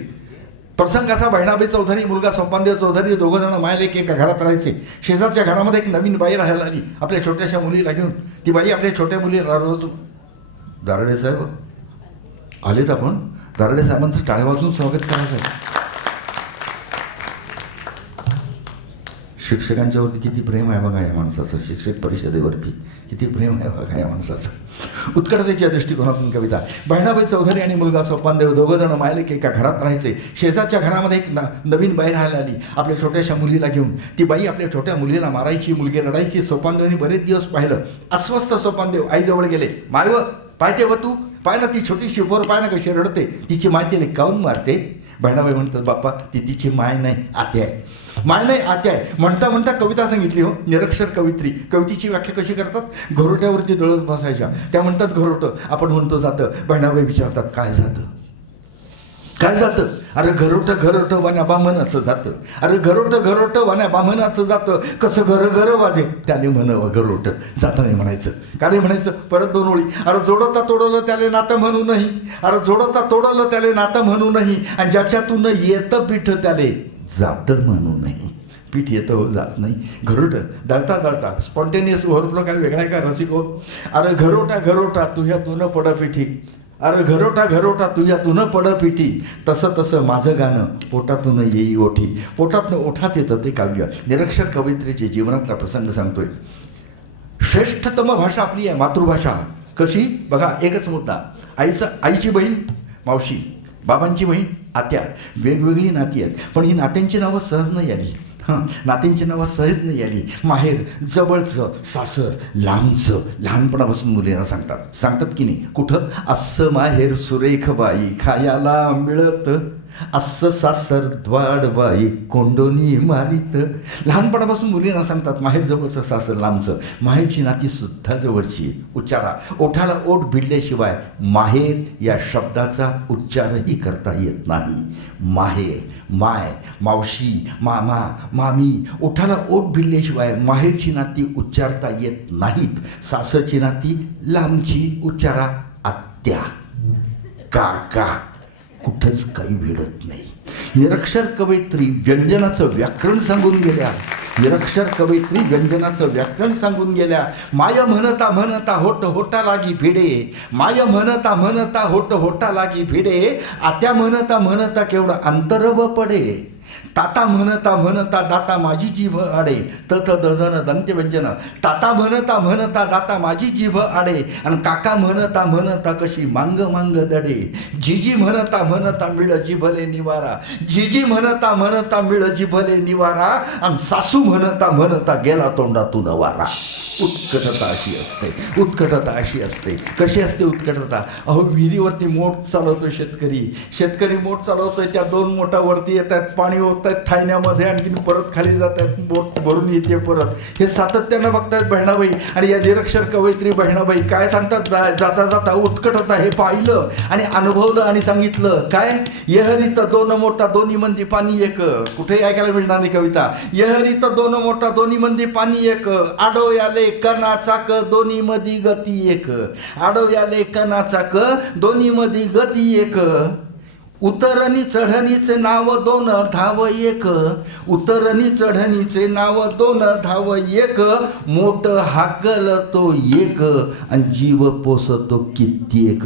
प्रसंगाचा बहिणाबाई चौधरी मुलगा सोपानदेव चौधरी दोघं जण मायलेक एका घरात राहायचे. शेजारच्या घरामध्ये एक नवीन बाई राहायला आली आपल्या छोट्याशा मुलीला घेऊन. ती बाई आपल्या छोट्या मुलीला रोज, दाराडे साहेब आलेच, आपण दाराडे साहेबांचं टाळ्या वाजून स्वागत करायचं आहे. शिक्षकांच्यावरती किती प्रेम आहे बघा या माणसाचं, शिक्षक परिषदेवरती किती प्रेम आहे बघा या माणसाचं. उत्कटतेच्या दृष्टिकोनातून कविता. बहिणाबाई चौधरी आणि मुलगा सोपानदेव दोघं जण मायलेक एका घरात राहायचे. शेजारच्या घरामध्ये एक नवीन बाई राहायला आली आपल्या छोट्याशा मुलीला घेऊन. ती बाई आपल्या छोट्या मुलीला मारायची, मुलगी रडायची. सोपानदेवनी बरेच दिवस पाहिलं. अस्वस्थ सोपानदेव आईजवळ गेले. मायव पाहते व तू, पाय ना ती छोटीशी पोर, पाय ना कशी रडते, तिची माय तिला काऊन मारते. बहिणाबाई म्हणतात बाप्पा ती तिची माय नाही आत्या आहे. माय नाही आत्या आहे. म्हणता म्हणता कविता सांगितली हो. निरक्षर कवित्री. कवितेची व्याख्या कशी करतात, घरोट्यावरती दळत बसायच्या. त्या म्हणतात घरोटं, आपण म्हणतो जातं. बहिणाबाई विचारतात काय जातं, काय जातं. अरे घरोटं घरोटं वाण्या बामणाचं जातं. अरे घरोटं घरोटं वाण्या बामणाचं जातं. कसं घर घर वाजे त्याने म्हणावं घरोटं जातं नाही म्हणायचं. का नाही म्हणायचं. परत दोन ओळी. अरे जोडता तोडलं त्याले नातं म्हणू नाही. अरे जोडता तोडलं त्याले नातं म्हणू नाही. आणि ज्याच्यातून येतं पीठ त्याले जातं म्हणू नाही. पीठ येतं हो जात नाही. घरोटं दळता दळता स्पॉन्टेनियस ओव्हरफ्लो काय वेगळा आहे का रसिको. अरे घरोटा घरोटा तुझ्यातून पड पिठी. अरे घरोटा घरोटा तुझ्यातून पड पिठी. तसं तसं माझं गाणं पोटातून येई ओठी. पोटातून ओठात येतं ते काव्य. निरक्षर कवयित्रीचे जीवनातला प्रसंग सांगतोय. श्रेष्ठतम भाषा आपली आहे मातृभाषा. कशी बघा, एकच मुद्दा. आईची बहीण मावशी, बाबांची बहीण आत्या, वेगवेगळी नाती आहेत. पण ही नात्यांची नावं सहज नाही आली. नात्यांची नावं सहज नाही आली. माहेर जवळचं, सासर लांबचं. लहानपणापासून मुलींना सांगतात की नाही. कुठं असं माहेर सुरेख बाई खायाला मिळत, असं सासर द्वाडबाई कोंडोनी मारित. लहानपणापासून मुलींना सांगतात माहेर जवळचं, सासर लांबचं. माहेरची नाती सुद्धा जवळची. उच्चारा, ओठाला ओठ भिडल्याशिवाय माहेर या शब्दाचा उच्चारही करता येत नाही. माहेर, माय, मावशी, मामा, मामी. ओठाला ओठ भिडल्याशिवाय माहेरची नाती उच्चारता येत नाहीत. सासरची नाती लांबची. उच्चारा, आत्या, काका. कुठंच काही भिडत नाही. निरक्षर कवयित्री व्यंजनाचं व्याकरण सांगून गेल्या. निरक्षर कवयित्री व्यंजनाचं व्याकरण सांगून गेल्या. माय म्हणता म्हणता होट होटा लागी भिडे. माय म्हणता म्हणता होट होटा लागी भिडे. आत्या म्हणता म्हणता केवढं अंतरव पडे. ताता म्हणता म्हणता दाता माझी जीभ आडे. तथ दधन दंत्यव्यंजन. ताता म्हणता म्हणता दाता माझी जीभ आडे. आणि काका म्हणता म्हणता कशी मांग मांग दडे. जीजी म्हणता म्हणता मिळ जिभले निवारा. जीजी म्हणता म्हणता मिळ जिभले निवारा. आणि सासू म्हणता म्हणता गेला तोंडातून वारा. उत्कटता अशी असते. उत्कटता अशी असते. कशी असते उत्कटता. अहो विहिरीवरती मोठ चालवतोय शेतकरी मोठ चालवतोय. त्या दोन मोठावरती येतात, पाणी होत आहेत थायण्यामध्ये, आणखीन परत खाली जात आहेत, बोट भरून येते परत. हे सातत्यानं बघतायत बहिणाबाई. आणि या निरक्षर कवयित्री बहिणाबाई काय सांगतात, जाता जाता उत्कटता हे पाहिलं आणि अनुभवलं आणि सांगितलं. काय, यहरीत दोन मोठा दोन्ही मंदी पाणी एक. कुठेही ऐकायला मिळणार नाही कविता. यहरीत दोन मोठा दोन्ही मंदी पाणी एक. आडो याले कणाचा क दोन्ही मधी गती एक. आडो याले कणाचा क दोन्ही मधी गती एक. उतरणी चढणीचे नाव दोन धाव एक. उतरणी चढणीचे नाव दोन धाव एक. मोठ हाकल तो एक आणि जीव पोसतो कित्येक.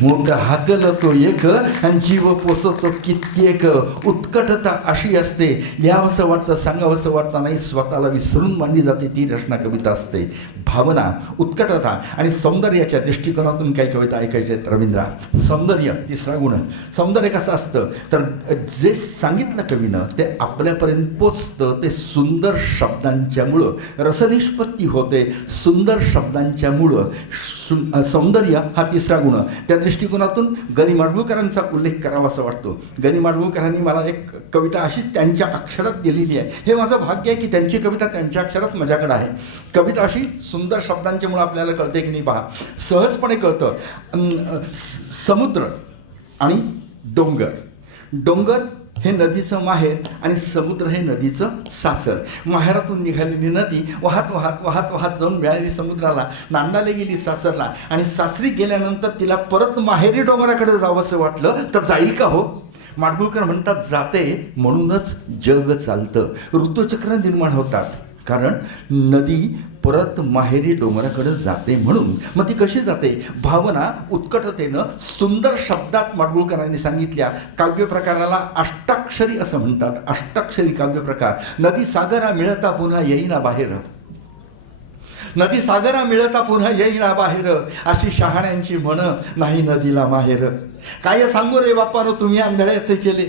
मोठ हाकल तो एक आणि जीव पोसतो कित्येक. उत्कटता अशी असते. लिहावंसं वाटतं, सांगावंसं वाटतं नाही, स्वतःला विसरून मांडली जाते ती रचना कविता असते. भावना, उत्कटता आणि सौंदर्याच्या दृष्टिकोनातून काही कविता ऐकायच्या आहेत. रवींद्रा, सौंदर्य तिसरा गुण. सौंदर्य कसं असतं तर जे सांगितलं कवीनं ते आपल्यापर्यंत पोचतं. ते सुंदर शब्दांच्यामुळं रसनिष्पत्ती होते. सुंदर शब्दांच्यामुळं सौंदर्य हा तिसरा गुण. त्या दृष्टिकोनातून गनी माडगूळकरांचा उल्लेख करावा असं वाटतो. गनी माडगूळकरांनी मला एक कविता अशीच त्यांच्या अक्षरात दिलेली आहे. हे माझं भाग्य आहे की त्यांची कविता त्यांच्या अक्षरात माझ्याकडे आहे. कविता अशी सुंदर शब्दांच्यामुळं आपल्याला कळते की नाही पहा, सहजपणे कळतं. समुद्र आणि डोंगर. डोंगर हे नदीचं माहेर आणि समुद्र हे नदीचं सासर. माहेरातून निघालेली नदी वाहत वाहत वाहत वाहत जाऊन मिळाली समुद्राला, नांदायला गेली सासरला. आणि सासरी गेल्यानंतर तिला परत माहेरी डोंगराकडे जावंसं वाटलं तर जाईल का हो. माडगुळकर म्हणतात जाते म्हणूनच जग चालतं. ऋतुचक्र निर्माण होतात कारण नदी परत माहेरी डोंगराकडे जाते म्हणून. मग ती कशी जाते? भावना उत्कटतेनं सुंदर शब्दात माडगुळकरांनी सांगितल्या. काव्यप्रकाराला अष्टाक्षरी असं म्हणतात. अष्टाक्षरी काव्यप्रकार. नदी सागरा मिळता पुन्हा येईना बाहेर, नदी सागरा मिळता पुन्हा येईना बाहेर, अशी शहाण्यांची म्हण नाही नदीला माहेर. काय सांगू रे बाप्पानो तुम्ही आंधळ्याचे चेले,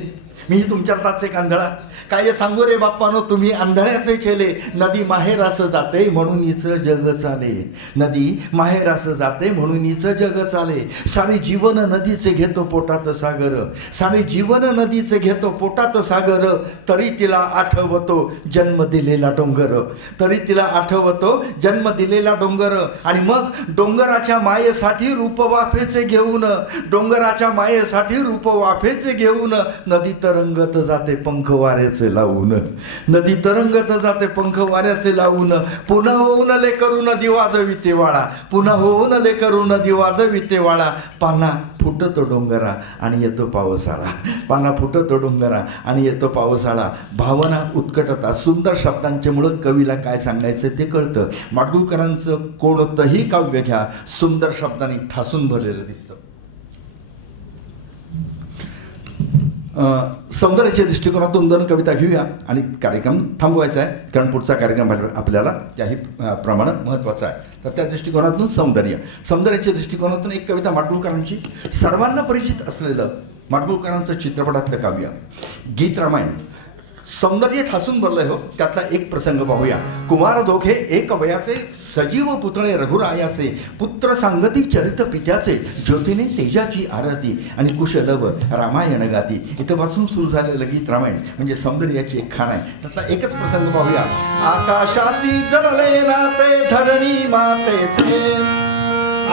मी तुमच्यातलाच एक आंधळा. काय सांगू रे बाप्पानो तुम्ही आंधळ्याचे चेले, नदी माहेर असं जाते म्हणून हिचं जग चाले, नदी माहेर असं जाते म्हणून हिचं जग चाले. सारे जीवन नदीचे घेतो पोटात सागर, सारे जीवन नदीचे घेतो पोटात सागर, तरी तिला आठवतो जन्म दिलेला डोंगर, तरी तिला आठवतो जन्म दिलेला डोंगर. आणि मग डोंगराच्या मायेसाठी रूप वाफेचे घेऊन, डोंगराच्या मायेसाठी रूप वाफेचे घेऊन, नदी तरंगत जाते पंख वाऱ्याचे लावून, नदी तरंगत जाते पंख वाऱ्याचे लावून. पुन्हा होऊन ले करू नदी वाजविते वाळा, पुन्हा होऊन ले करू नदी वाजविते वाळा. पाना फुटतो डोंगरा आणि येतो पावसाळा, पाना फुटतो डोंगरा आणि येतो पावसाळा. भावना उत्कटता सुंदर शब्दांच्या मुळे कवीला काय सांगायचं ते कळतं. माडगुळकरांचं कोणतंही काव्य घ्या सुंदर शब्दांनी ठासून भरलेलं दिसतं. सौंदर्याच्या दृष्टिकोनातून दोन कविता घेऊया आणि कार्यक्रम थांबवायचा आहे, कारण पुढचा कार्यक्रम आपल्याला त्याही प्रमाणे महत्त्वाचा आहे. तर त्या दृष्टिकोनातून सौंदर्याच्या दृष्टिकोनातून एक कविता माडगुळकरांची, सर्वांना परिचित असलेलं माडगुळकरांचं चित्रपटातलं काव्य गीत रामायण. सौंदर्य ठासून भरलंय हो. त्यातला एक प्रसंग पाहूया. कुमार दोघे एक वयाचे, सजीव पुतळे रघुरायाचे, पुत्र सांगती चरित पित्याचे, ज्योतीने तेजाची आरती आणि कुशलव रामायण गाती. इथंपासून सुरू झालेलं गीत रामायण म्हणजे सौंदर्याची एक खाण आहे. त्यातला एकच प्रसंग पाहूया. आकाशाशी जडले नाते धरणी मातेचे,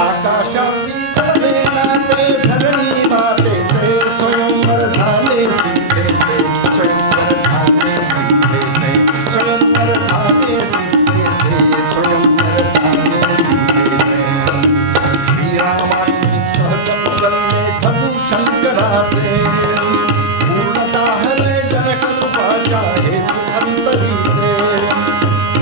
आकाशाशी जडले नाते धरणी मातेचे, स्वयंवर झाले सीतेचे, स्वयंवर झाले सीतेचे, स्वयंवर झाले सीतेचे, स्वयंवर झाले सीतेचे. श्रीरामांनी सहज उचलले धनु शंकराचे, पूर्ण चाहले जनकरूपाच्या हेतू अंतरीचे,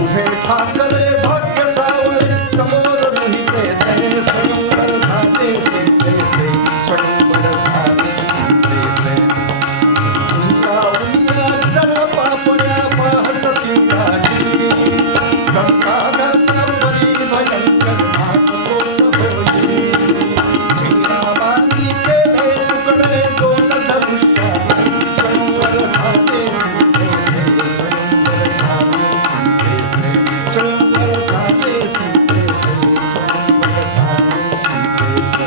उभे ठाकले भाग्य सावळे समोर दुहितेचे, स्वयंवर झाले सीतेचे, स्वयंवर झाले सीतेचे. तुमचा उलिया जरा पापण्या पाहत ती राजी, कंकाघातल्या परी भयंकर घातोच होई. श्रीरामांनी केले तुकडे दोन धनुष्याचे, स्वयंवर झाले सीतेचे, स्वयंवर झाले सीतेचे, स्वयंवर झाले सीतेचे, स्वयंवर झाले सीतेचे.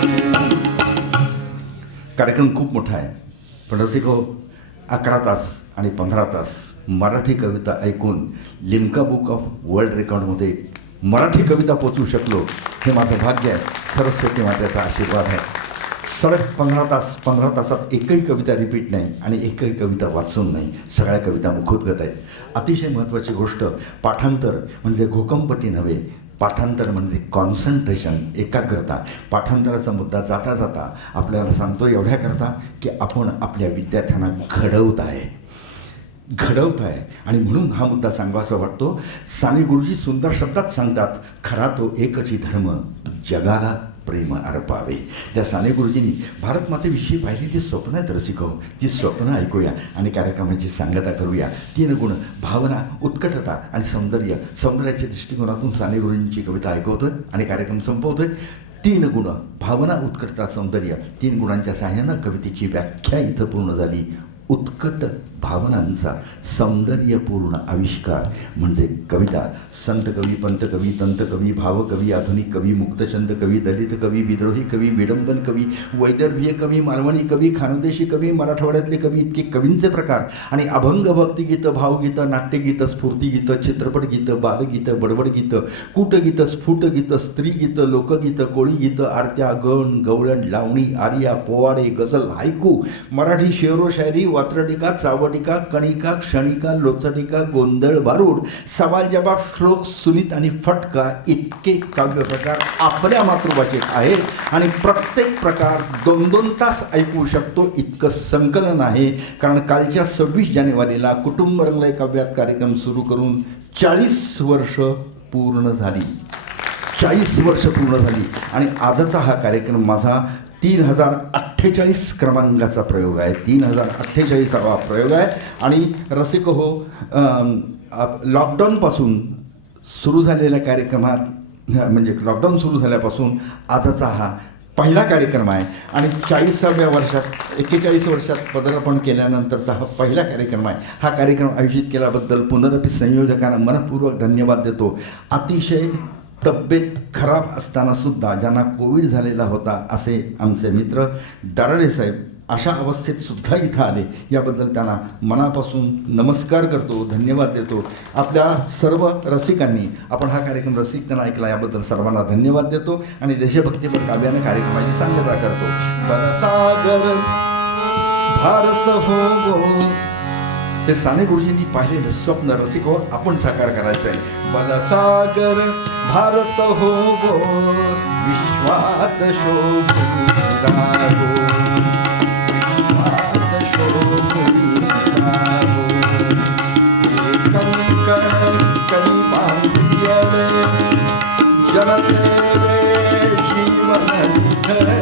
कार्यक्रम खूप मोठा आहे, पण रसिको 11 तास आणि 15 तास मराठी कविता ऐकून लिम्का बुक ऑफ वर्ल्ड रेकॉर्डमध्ये मराठी कविता पोचवू शकलो हे माझं भाग्य आहे. सरस्वती मातेचा आशीर्वाद आहे. सलग 15 तासात एकही कविता रिपीट नाही आणि एकही कविता वाचून नाही, सगळ्या कविता मुखोद्गत आहेत. अतिशय महत्त्वाची गोष्ट, पाठांतर म्हणजे घोकंपट्टी नव्हे, पाठांतर म्हणजे कॉन्सन्ट्रेशन, एकाग्रता. पाठांतराचा मुद्दा जाता जाता आपल्याला सांगतो एवढ्याकरता की आपण आपल्या विद्यार्थ्यांना घडवत आहे आणि म्हणून हा मुद्दा सांगावासा वाटतो. साने गुरुजी सुंदर शब्दात सांगतात, खरा तो एकची धर्म जगाला प्रेम अर्पावे. त्या साने गुरुजींनी भारत मातेविषयी पाहिलेली स्वप्न आहेत रसिको, ती स्वप्न ऐकूया आणि कार्यक्रमाची सांगता करूया. 3 गुण, भावना, उत्कटता आणि सौंदर्य. सौंदर्याच्या दृष्टिकोनातून साने गुरुजींची कविता ऐकवतोय आणि कार्यक्रम संपवतोय. 3 गुण, भावना, उत्कटता, सौंदर्य. 3 गुणांच्या साहाय्यानं कवितेची व्याख्या इथं पूर्ण झाली. उत्कट भावनांचा सौंदर्यपूर्ण आविष्कार म्हणजे कविता. संत कवी, पंत कवी, तंत कवी, भावकवी, आधुनिक कवी, मुक्तछंद कवी, दलित कवी, विद्रोही कवी, विडंबन कवी, वैदर्भीय कवी, मालवणी कवी, खानदेशी कवी, मराठवाड्यातले कवी, इतके कवींचे प्रकार. आणि अभंग, भक्तिगीतं, भावगीतं, नाट्यगीतं, स्फूर्तिगीतं, चित्रपटगीतं, बालगीतं, बडबडगीतं, कूटगीतं, स्फुटगीतं, स्त्रीगीतं, लोकगीतं, कोळीगीतं, आरत्या, गण, गवळण, लावणी, आर्या, पोवाडे, गझल, हायकू, मराठी शेरो शायरी, वात्रटिका, चावड नावडिका कणिका क्षणिका लोचनिका गोंधळ बारूड सवाल जवाब श्लोक सुनीत आणि फटका इतके काव्यप्रकार आपल्या मातृभाषेत आहेत आणि प्रत्येक प्रकार 2-2 तास ऐकू शकतो इतकं संकलन आहे. कारण कालच्या 26 जानेवारीला कुटुंब रंगलय काव्यात कार्यक्रम सुरू करून 40 वर्ष पूर्ण झाली. 40 वर्ष पूर्ण झाली आणि आजचा हा कार्यक्रम माझा 3048 क्रमांकाचा प्रयोग आहे. 3048वा प्रयोग आहे. आणि रसिक हो, लॉकडाऊनपासून सुरू झालेल्या कार्यक्रमात म्हणजे लॉकडाऊन सुरू झाल्यापासून आजचा हा पहिला कार्यक्रम आहे आणि 40व्या वर्षात 41 वर्षात पदार्पण केल्यानंतरचा हा पहिला कार्यक्रम आहे. हा कार्यक्रम आयोजित केल्याबद्दल पुनरपी संयोजकांना मनपूर्वक धन्यवाद देतो. अतिशय तब्येत खराब असताना सुद्धा ज्यांना कोविड झालेला होता असे आमचे मित्र दराडे साहेब अशा अवस्थेत सुद्धा इथं आले, याबद्दल त्यांना मनापासून नमस्कार करतो, धन्यवाद देतो. आपल्या सर्व रसिकांनी आपण हा कार्यक्रम रसिकताना ऐकला याबद्दल सर्वांना धन्यवाद देतो आणि देशभक्तीपर काव्यानं कार्यक्रमाची सांगता करतो. बनसागर भारत हो गो, हे साने गुरुजींनी पाहिलेलं स्वप्न रसिक हो आपण साकार करायचं आहे. बनसागर भारत हो गो, विश्वात शोभिला गो, विश्वात शोभिला गो. कंकण कणी बांधियले, जनसेवे जीवन निधले,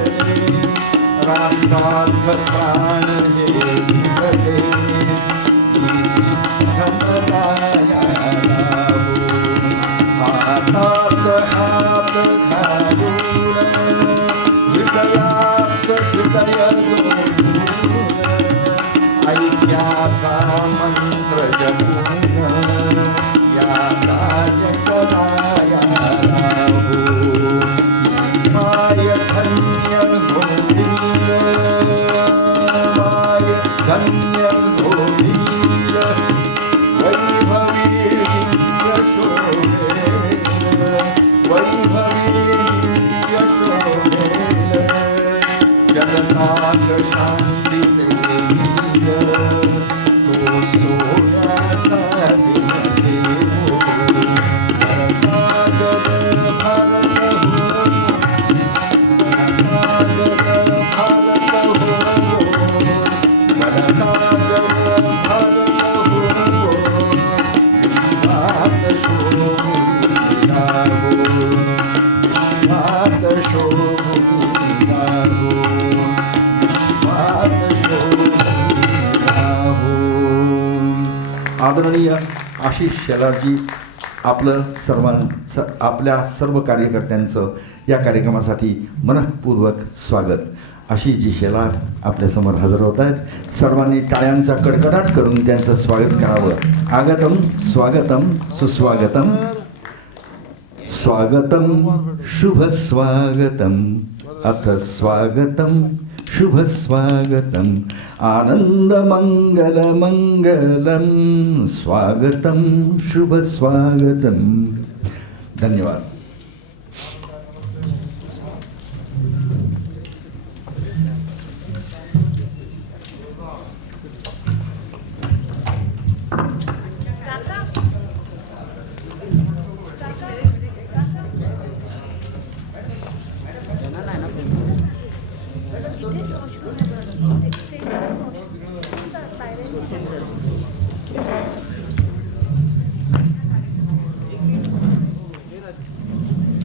राष्ट्रार्थ प्राण हे दिले, हातात हात घालून हृदयास हृदय जोडून ऐक्याचा मंत्र जपून या कार्य कराया हो. माय धन्य होईल, माय धन्य होईल, वैभवी यशोभेल, वैभवी यशोभेल, जगतास शांती देईल, तो सोन्याचा दिन देवो. बनसागर भारत हो, बनसागर भारत हो, बनसागर भारत हो, विश्वात शोभिला गो, विश्वात शोभिला गो, विश्वात शोभिला गो. आदरणीय आशिष शेलारजी, आपल्या सर्व कार्यकर्त्यांचं या कार्यक्रमासाठी मनःपूर्वक स्वागत. आशिषजी शेलार आपल्यासमोर हजर होत आहेत. सर्वांनी टाळ्यांचा कडकडाट करून त्यांचं स्वागत करावं. आगतम स्वागतम सुस्वागतम, स्वागतम शुभ स्वागतम, अथ स्वागतम शुभ स्वागतम, आनंद मंगल मंगलम, स्वागतम शुभ स्वागतम. धन्यवाद.